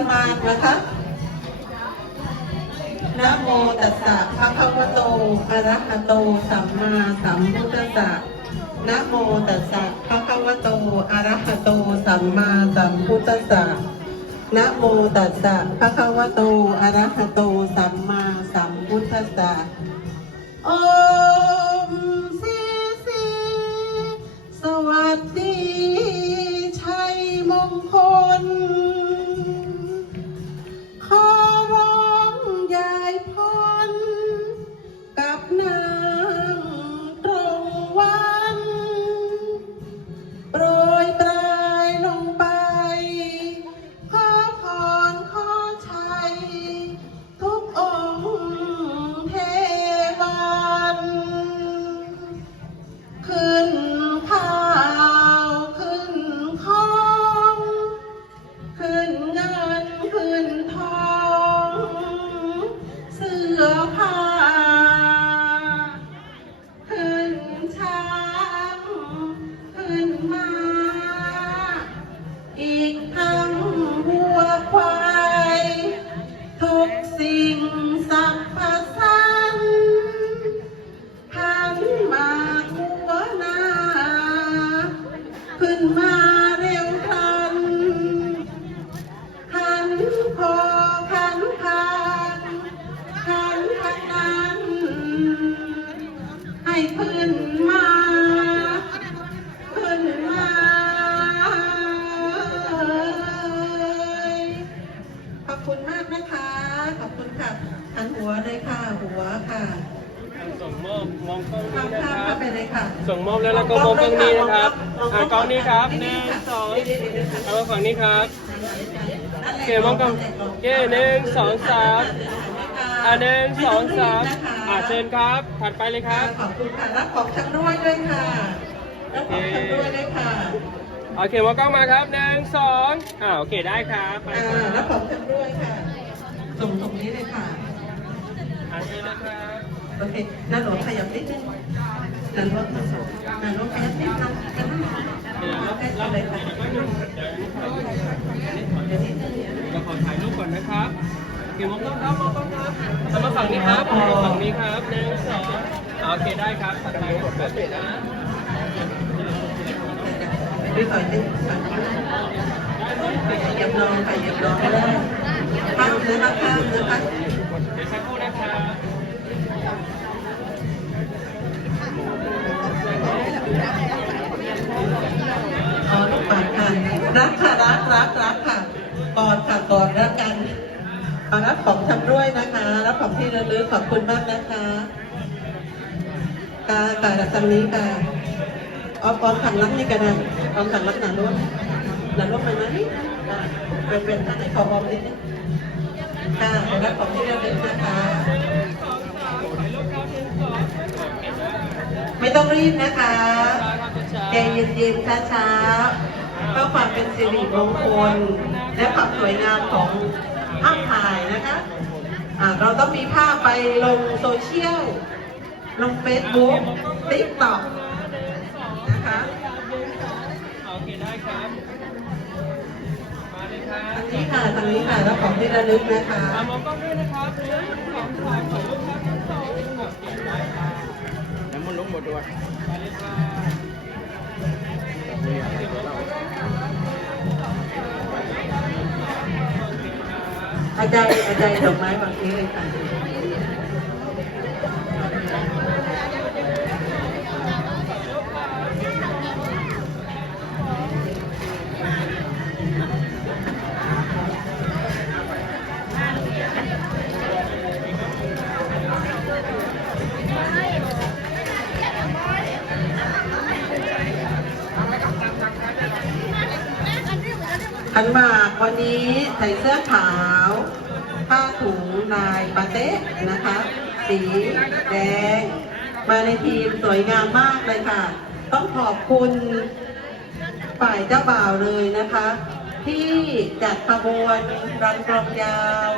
กันมานะคะนะโมตัสสะภะคะวะโตอะระหะโต สัมมาสัมพุทธัสสะนะโมตัสสะภะคะวะโตอะระหะโต สัมมาสัมพุทธัสสะนะโมตัสสะภะคะวะโตอะระหะโต สัมมาสัมพุทธัสสะโอ หันหัวเลยค่ะ หัวค่ะส่งมอบมองกล้องนี้ข้ามนะข้ามครัเข้าบ ไปเลยค่ะส่งมอบแล้วแล้วก็มองกล้องนี้นะครับอ่ากล้องนี้ครับหนึ่งสองเดี๋ยวๆๆๆเอามาฝั่งนี้ครับ นั่นแหละโอเคมองกล้องโอเคหนึ่งสองสาม อ่าหนึ่งสองสามอ่าเชิญครับ ถัดไปเลยครับ ขอบคุณค่ะรับของชำร่วยด้วยค่ะรับของชำร่วยด้วยค่ะโอเคมองกล้องมาครับหนึ่งสองอ่าโอเคได้ครับไปอ่าครัรับบของชำร่วยค่ะส่งตรงนี้เลยค่ะ อ่าเชิญนะครับโอเคนาหลวงขยับนิดนึงน้าหลวงน้าหลวงขยับนิดนึงกันนะเอาแค่เลยค่ะเดี๋ยวนิดนึงเราขอถ่ายรูปก่อนนะครับโอเคมองกล้องครับมองกล้องครับเอามาฝั่งนี้ครับฝั่งนี้ครับหนึ่งสองโอเคได้ครับถัดไปครับโอเคนะพี่ขอนิดขอนิดเหยียบลองค่ะเหยียบลองก็ได้ข้ามเลยนะข้ามนะคะเดี๋ยวสักครู่นะครับอ๋อลูกปากค่ะรักค่ะรักรักรักค่ะกอดค่ะกอดรักกันเอารับของชำร่วยนะคะ รับของที่ระลึกขอบคุณมากนะคะค่ะค่ะทางนี้ค่ะออมออมขังรักนี่กันนะออมขังรักหนาล้วนหนาล้วนไปไหมอ่เป็นเป็นท่านไหนขอออมนิดนึง ค่ะรับของที่ระลึกนะคะ ไม่ต้องรีบนะคะใจเย็นๆช้าๆเพื่อความเป็นสิริมงคล และความสวยงามของภาพถ่ายนะคะอ่าเราต้องมีภาพไปลงโซเชียล ลงเฟซบุ๊กติ๊กต็อกนะคะโอเคได้ครับ มาเลยครับทางนี้ค่ะทางนี้ค่ะแล้วของที่ระลึกนะคะมามองกล้องด้วยนะครับหนึ่งสองสามขอรูปครับหนึ่งสองโอเคได้ครับน้ำมันลงหมดด้วยมาเลยครับอาจารย์อาจารย์ดอกไม้วางนี้เลยค่ะ ขันหมากวันนี้ใส่เสื้อขาว ผ้าถุงลายปาเต้นะคะ สีแดง มาในทีมสวยงามมากเลยค่ะ ต้องขอบคุณฝ่ายเจ้าบ่าวเลยนะคะ ที่จัดขบวนรำกลองยาว